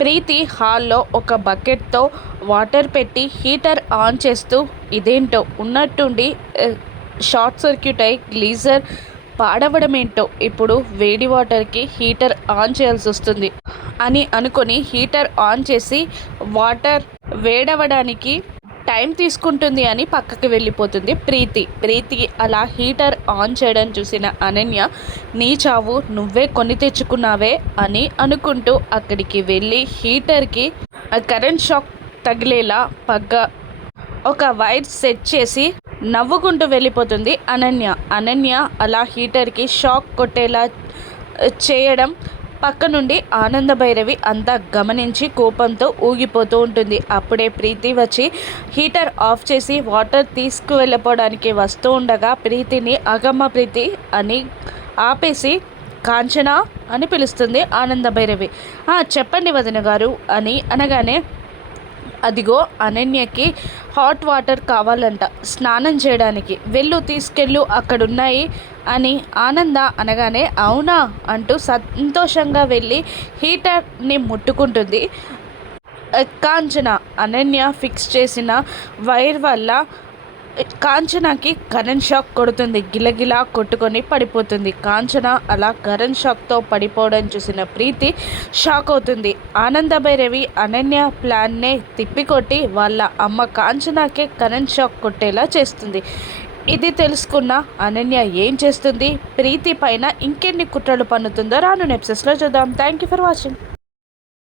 ప్రీతి హాల్లో ఒక బకెట్తో వాటర్ పెట్టి హీటర్ ఆన్ చేస్తూ ఇదేంటో ఉన్నట్టుండి షార్ట్ సర్క్యూట్ అయి గ్లీజర్ పాడవడం ఏంటో, ఇప్పుడు వేడి వాటర్కి హీటర్ ఆన్ చేయాల్సి వస్తుంది అని అనుకొని హీటర్ ఆన్ చేసి వాటర్ వేడవడానికి టైం తీసుకుంటుంది అని పక్కకి వెళ్ళిపోతుంది ప్రీతి అలా హీటర్ ఆన్ చేయడం చూసిన అనన్య, నీ చావు నువ్వే కొని తెచ్చుకున్నావే అని అనుకుంటూ అక్కడికి వెళ్ళి హీటర్కి కరెంట్ షాక్ తగిలేలా ఒక వైర్ సెట్ చేసి నవ్వుకుంటూ వెళ్ళిపోతుంది అనన్య అలా హీటర్కి షాక్ కొట్టేలా చేయడం పక్క నుండి ఆనంద భైరవి అంతా గమనించి కోపంతో ఊగిపోతూ ఉంటుంది. అప్పుడే ప్రీతి వచ్చి హీటర్ ఆఫ్ చేసి వాటర్ తీసుకువెళ్ళిపోవడానికి వస్తూ ఉండగా ప్రీతిని అగమ్మ ప్రీతి అని ఆపేసి కాంచన అని పిలుస్తుంది ఆనంద భైరవి. చెప్పండి వదిన గారు అని అనగానే, అదిగో అనన్యకి హాట్ వాటర్ కావాలంట స్నానం చేయడానికి, వెళ్ళు తీసుకెళ్ళు అక్కడున్నాయి అని ఆనంద అనగానే, అవునా అంటూ సంతోషంగా వెళ్ళి హీటర్ని ముట్టుకుంటుంది కాంచన. అనన్య ఫిక్స్ చేసిన వైర్ వల్ల కాంచనకి కరెంట్ షాక్ కొడుతుంది. గిలగిలా కొట్టుకొని పడిపోతుంది. కాంచన అలా కరెంట్ షాక్తో పడిపోవడం చూసిన ప్రీతి షాక్ అవుతుంది. ఆనంద భైరవి అనన్య ప్లాన్నే తిప్పికొట్టి వాళ్ళ అమ్మ కాంచనకే కరెంట్ షాక్ కొట్టేలా చేస్తుంది. ఇది తెలుసుకున్న అనన్య ఏం చేస్తుంది, ప్రీతి పైన ఇంకెన్ని కుట్రలు పన్నుతుందో రాను ఎపిసోడ్స్లో చూద్దాం. Thank you for watching.